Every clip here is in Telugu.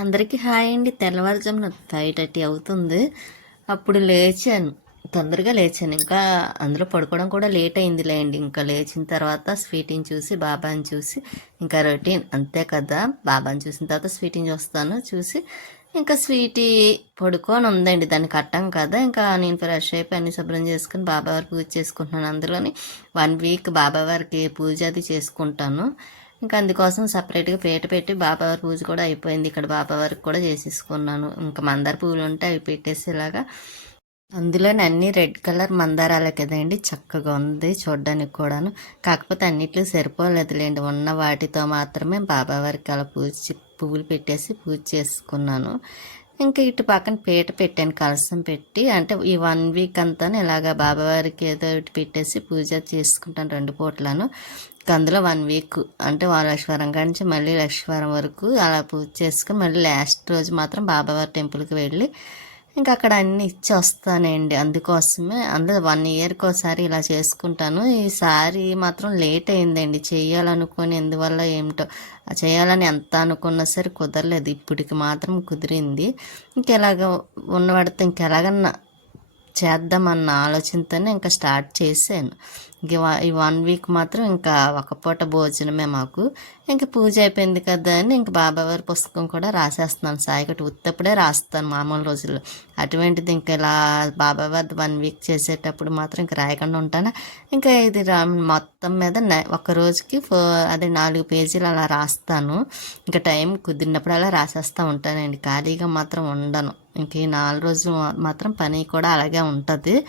అందరికీ హాయ్ అండి. తెల్లవారుజామున ఫైవ్ థర్టీ అవుతుంది. అప్పుడు లేచాను. తొందరగా లేచాను. ఇంకా అందులో పడుకోవడం కూడా లేట్ అయిందిలే అండి ఇంకా లేచిన తర్వాత స్వీటింగ్ చూసి బాబాని చూసి ఇంకా రొటీన్ అంతే కదా. బాబాని చూసిన తర్వాత స్వీటింగ్ చూస్తాను. చూసి ఇంకా స్వీటీ పడుకొని ఉందండి. దాన్ని కట్టాం కదా. ఇంకా నేను ఫ్రెష్ అయిపోయి అన్ని శుభ్రం చేసుకుని బాబావారి పూజ చేసుకుంటున్నాను. అందులోని వన్ వీక్ బాబావారికి పూజ అది చేసుకుంటాను. ఇంకా అందుకోసం సపరేట్గా పీట పెట్టి బాబావారి పూజ కూడా అయిపోయింది. ఇక్కడ బాబావారికి కూడా చేసేసుకున్నాను. ఇంకా మందార పువ్వులు ఉంటే అవి పెట్టేసేలాగా. అందులోని అన్ని రెడ్ కలర్ మందారాలే కదండి. చక్కగా ఉంది చూడడానికి కూడాను. కాకపోతే అన్నిట్లో సరిపోలేదులేండి. ఉన్న వాటితో మాత్రమే బాబావారికి అలా పూజ పువ్వులు పెట్టేసి పూజ చేసుకున్నాను. ఇంకా ఇటు పక్కన పీట పెట్టాను కలసం పెట్టి. అంటే ఈ వన్ వీక్ అంతా ఇలాగ బాబావారికి ఏదో ఒకటి పెట్టేసి పూజ చేసుకుంటాను రెండు పూటలను. అందులో వన్ వీక్ అంటే లక్ష్మీవారం కాడి నుంచి మళ్ళీ లక్ష్మీవారం వరకు అలా పూజ చేసుకుని మళ్ళీ లాస్ట్ రోజు మాత్రం బాబావారి టెంపుల్కి వెళ్ళి ఇంకా అక్కడ అన్ని ఇచ్చి వస్తానండి అందుకోసమే అందులో వన్ ఇయర్కి ఒకసారి ఇలా చేసుకుంటాను. ఈసారి మాత్రం లేట్ అయిందండి. చేయాలనుకొని ఎందువల్ల ఏమిటో చేయాలని ఎంత అనుకున్నా సరే కుదరలేదు. ఇప్పటికి మాత్రం కుదిరింది. ఇంకెలాగ ఉన్నవాడితే ఇంకెలాగన్నా చేద్దామన్న ఆలోచనతోనే ఇంకా స్టార్ట్ చేశాను. ఇంక ఈ వన్ వీక్ మాత్రం ఇంకా ఒక పూట భోజనమే మాకు. ఇంక పూజ అయిపోయింది కదా అని ఇంక బాబావారి పుస్తకం కూడా రాసేస్తున్నాను. సాయికటి ఉత్తప్పుడే రాస్తాను మామూలు రోజుల్లో. అటువంటిది ఇంకా ఇలా బాబావారి వన్ వీక్ చేసేటప్పుడు మాత్రం ఇంక రాయకుండా ఉంటాను. ఇంకా ఇది మొత్తం మీద ఒక రోజుకి ఫో అదే నాలుగు పేజీలు అలా రాస్తాను. ఇంకా టైం కుదిరినప్పుడు అలా రాసేస్తూ ఉంటానండి. ఖాళీగా మాత్రం ఉండను. ఇంక ఈ నాలుగు రోజులు మాత్రం పని కూడా అలాగే ఉంటుంది.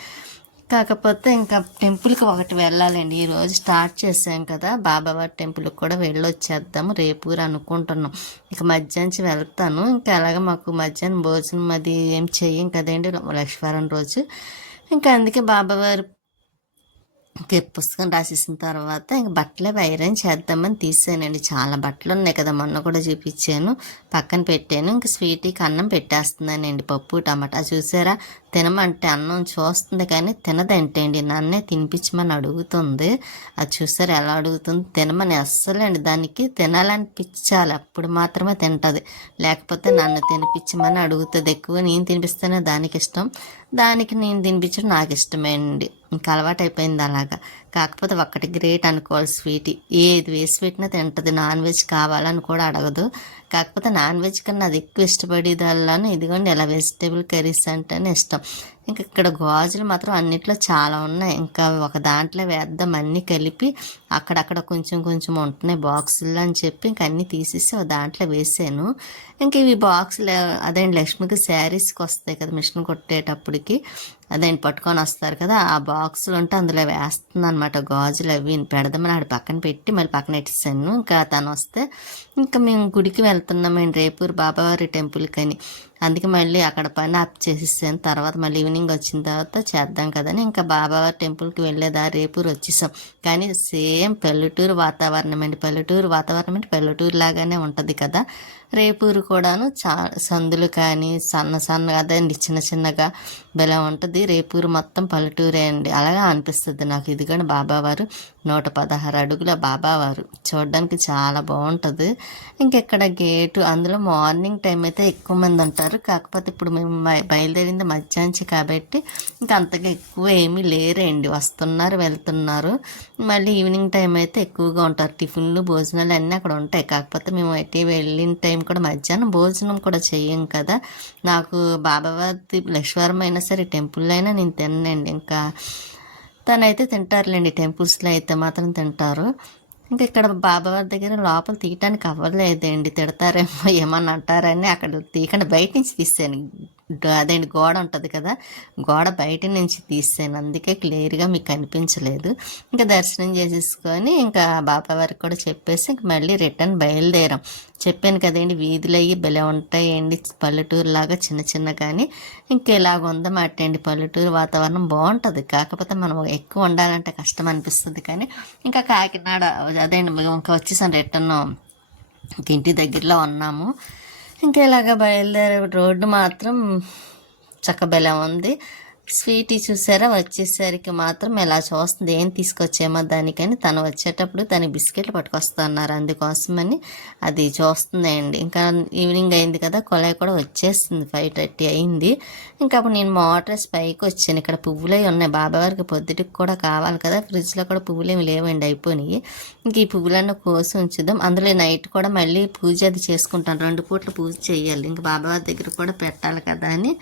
కాకపోతే ఇంకా టెంపుల్కి ఒకటి వెళ్ళాలండి. ఈరోజు స్టార్ట్ చేసాం కదా. బాబావారి టెంపుల్కి కూడా వెళ్ళొచ్చేద్దాము రేపు అనుకుంటున్నాం. ఇక మధ్యాహ్నం వెళ్తాను. ఇంకా అలాగే మాకు మధ్యాహ్నం భోజనం అది ఏం చెయ్యం కదండి. లక్ష్మీవారం రోజు. ఇంకా అందుకే బాబావారి పుస్తకం రాసేసిన తర్వాత ఇంక బట్టలే ఐరన్ చేద్దామని తీసానండి. చాలా బట్టలు ఉన్నాయి కదా మొన్న కూడా చూపించాను. పక్కన పెట్టాను. ఇంక స్వీట్కి అన్నం పెట్టేస్తున్నానండి. పప్పు టమాటా చూసారా? తినమంటే అన్నం చూస్తుంది కానీ తినదంటండి. నన్నే తినిపించమని అడుగుతుంది. అది చూసారు ఎలా అడుగుతుంది? తినమని అస్సలండి. దానికి తినాలనిపించాలి. అప్పుడు మాత్రమే తింటుంది. లేకపోతే నన్ను తినిపించమని అడుగుతుంది. ఎక్కువ నేను తినిపిస్తేనే దానికి ఇష్టం. దానికి నేను తినిపించడం నాకు ఇష్టమే అండి. ఇంకా అలవాటు అయిపోయింది అలాగా. కాకపోతే ఒక్కటి గ్రేట్ అనుకోవాలి స్వీట్. ఏది వేసి పెట్టినా తింటుంది. నాన్ వెజ్ కావాలని కూడా అడగదు. కాకపోతే నాన్ వెజ్ కన్నా అది ఎక్కువ ఇష్టపడేదల్లాను. ఇదిగోండి ఎలా వెజిటేబుల్ కర్రీస్ అంటేనే ఇష్టం. ఇంకా ఇక్కడ గాజులు మాత్రం అన్నిట్లో చాలా ఉన్నాయి. ఇంకా ఒక దాంట్లో వేద్దాం అన్నీ కలిపి అక్కడక్కడ కొంచెం కొంచెం ఉంటున్నాయి బాక్సులు అని చెప్పి ఇంక అన్నీ తీసేసి ఒక దాంట్లో వేసాను. ఇంక ఇవి బాక్సులు అదే లక్ష్మికి శారీస్కి వస్తాయి కదా మిషన్ కొట్టేటప్పటికి. అదే పట్టుకొని వస్తారు కదా ఆ బాక్సులు ఉంటే అందులో వేస్తుంది అనమాట గాజులు అవి. పెడదామని ఆడ పక్కన పెట్టి మళ్ళీ పక్కన పెట్టేసాను ఇంకా తను వస్తే ఇంకా మేము గుడికి వెళ్తున్నామండి రేపూరు బాబావారి టెంపుల్కి అని అందుకే మళ్ళీ అక్కడ పని అప్ చేసేసాను. తర్వాత మళ్ళీ ఈవినింగ్ వచ్చిన తర్వాత చేద్దాం కదని ఇంకా బాబావారి టెంపుల్కి వెళ్ళేదా రేపూరు వచ్చేసాం. కానీ సేమ్ పల్లెటూరు వాతావరణం అండి. పల్లెటూరు వాతావరణం అంటే పల్లెటూరు లాగానే ఉంటుంది కదా. రేపూరు కూడాను చా సందులు కానీ సన్న సన్నగా అదండి చిన్న చిన్నగా భలే ఉంటుంది. రేపూరు మొత్తం పల్లెటూరే అండి. అలాగా అనిపిస్తుంది నాకు. ఇదిగోండి బాబావారు నూట పదహారు అడుగుల బాబావారు చూడడానికి చాలా బాగుంటుంది. ఇంకెక్కడ గేటు అందులో మార్నింగ్ టైం అయితే ఎక్కువ మంది ఉంటారు. కాకపోతే ఇప్పుడు మేము బయలుదేరింది మధ్యాహ్నం కాబట్టి ఇంకా అంతగా ఎక్కువ ఏమీ లేరండి. వస్తున్నారు వెళ్తున్నారు. మళ్ళీ ఈవినింగ్ టైం అయితే ఎక్కువగా ఉంటారు. టిఫిన్లు భోజనాలు అన్నీ అక్కడ ఉంటాయి. కాకపోతే మేము అయితే వెళ్ళిన టైం కూడా మధ్యాహ్నం భోజనం కూడా చేయం కదా. నాకు బాబావారి లక్ష్వరం అయినా సరే టెంపుల్ అయినా నేను తినండి ఇంకా తనైతే తింటారులేండి. టెంపుల్స్లో అయితే మాత్రం తింటారు. ఇంకా ఇక్కడ బాబావారి దగ్గర లోపల తీయటానికి అవ్వలేదండి. తిడతారేమో ఏమన్నా అంటారని అక్కడ తీయకుండా బయట నుంచి తీసాను అదేంటి గోడ ఉంటుంది కదా గోడ బయట నుంచి తీసాను. అందుకే క్లియర్గా మీకు కనిపించలేదు. ఇంకా దర్శనం చేసేసుకొని ఇంకా బాబా వారికి కూడా చెప్పేసి ఇంక మళ్ళీ రిటర్న్ బయలుదేరాం. చెప్పాను కదండి వీధులు అయ్యి భలే ఉంటాయండి పల్లెటూరు లాగా చిన్న చిన్న కానీ ఇంకెలాగ ఉందన్నమాట అండి పల్లెటూరు వాతావరణం బాగుంటుంది. కాకపోతే మనం ఎక్కువ ఉండాలంటే కష్టం అనిపిస్తుంది కానీ ఇంకా కాకినాడ అదేండి ఇంకా వచ్చేసాను రిటర్న్. ఇంటి దగ్గరలో ఉన్నాము. ఇంకా ఇలాగ బయలుదేరే రోడ్డు మాత్రం చక్కబెలం ఉంది. స్వీట్ చూసారా? వచ్చేసరికి మాత్రం ఎలా చూస్తుంది ఏం తీసుకొచ్చేమో దానికని తను వచ్చేటప్పుడు తన బిస్కెట్లు పట్టుకొస్తున్నారు అందుకోసమని అది చూస్తుందండి. ఇంకా ఈవినింగ్ అయింది కదా కొలాయి కూడా వచ్చేస్తుంది ఫైవ్ థర్టీ అయింది. ఇంకా అప్పుడు నేను మోటార్స్ పైకి వచ్చాను. ఇక్కడ పువ్వులే ఉన్నాయి. బాబావారికి పొద్దుటికి కూడా కావాలి కదా ఫ్రిడ్జ్లో కూడా పువ్వులేమి లేవండి అయిపోయినాయి. ఇంక ఈ పువ్వులన్నీ కోసి ఉంచుదాం. అందులో నైట్ కూడా మళ్ళీ పూజ అది చేసుకుంటాను. రెండు పూట్ల పూజ చేయాలి. ఇంకా బాబావారి దగ్గర కూడా పెట్టాలి కదా అని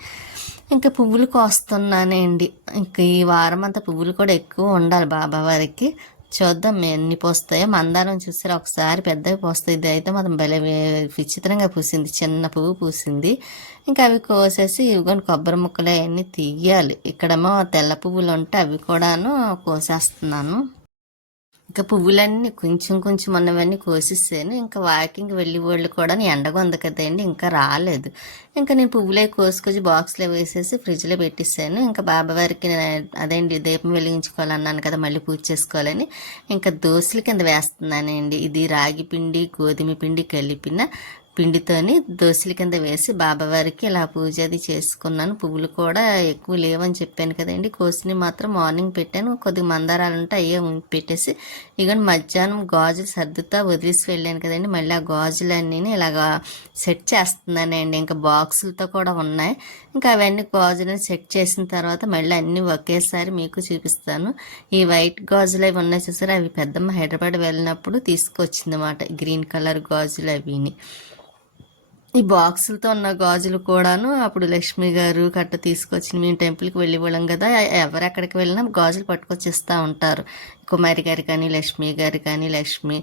ఇంకా పువ్వులు కోస్తున్నానండి ఇంకా ఈ వారం అంతా పువ్వులు కూడా ఎక్కువ ఉండాలి బాబావారికి. చూద్దాం ఎన్ని పోస్తాయో. మందారం చూసారా? ఒకసారి పెద్దవి పోస్తాయి. ఇది అయితే మాత్రం భలే విచిత్రంగా పూసింది. చిన్న పువ్వు పూసింది. ఇంకా అవి కోసేసి ఇవిగోని కొబ్బరి ముక్కలు అవన్నీ తీయాలి. ఇక్కడేమో తెల్ల పువ్వులు ఉంటే అవి కూడాను కోసేస్తున్నాను. ఇంకా పువ్వులన్నీ కొంచెం కొంచెం ఉన్నవన్నీ కోసేసాను. ఇంకా వాకింగ్ వెళ్ళి వాళ్ళు కూడా ఎండగా ఉంది కదండి ఇంకా రాలేదు. ఇంకా నేను పువ్వులే కోసుకొచ్చి బాక్స్లో వేసేసి ఫ్రిడ్జ్లో పెట్టేసాను. ఇంకా బాబావారికి అదేంటి దీపం వెలిగించుకోవాలన్నాను కదా మళ్ళీ పూజ చేసుకోవాలని. ఇంకా దోశల కింద వేస్తున్నానండి. ఇది రాగి పిండి గోధుమ పిండి కలిపిన పిండితోని దోశల కింద వేసి బాబావారికి ఇలా పూజ అది చేసుకున్నాను. పువ్వులు కూడా ఎక్కువ లేవని చెప్పాను కదండి. కోసిని మాత్రం మార్నింగ్ పెట్టాను. కొద్దిగా మందారాలు ఉంటే అయ్యే పెట్టేసి ఇక మధ్యాహ్నం గాజులు సర్దుతా వదిలేసి వెళ్ళాను కదండి. మళ్ళీ ఆ గాజులన్నీ ఇలాగా సెట్ చేస్తున్నానండి. ఇంకా బాక్సులతో కూడా ఉన్నాయి. ఇంకా అవన్నీ గాజులను సెట్ చేసిన తర్వాత మళ్ళీ అన్నీ ఒకేసారి మీకు చూపిస్తాను. ఈ వైట్ గాజులు అవి ఉన్నాయి చూసారు? అవి పెద్దమ్మ హైదరాబాద్ వెళ్ళినప్పుడు తీసుకొచ్చింది అన్నమాట గ్రీన్ కలర్ గాజులు అవిని. ఈ బాక్సులతో ఉన్న గాజులు కూడాను అప్పుడు లక్ష్మి గారు కట్ట తీసుకొచ్చి మేము టెంపుల్కి వెళ్ళి వాళ్ళం కదా ఎవరు ఎక్కడికి వెళ్ళినా గాజులు పట్టుకొచ్చి ఇస్తూ ఉంటారు. కుమారి గారు కానీ లక్ష్మి గారు కానీ లక్ష్మి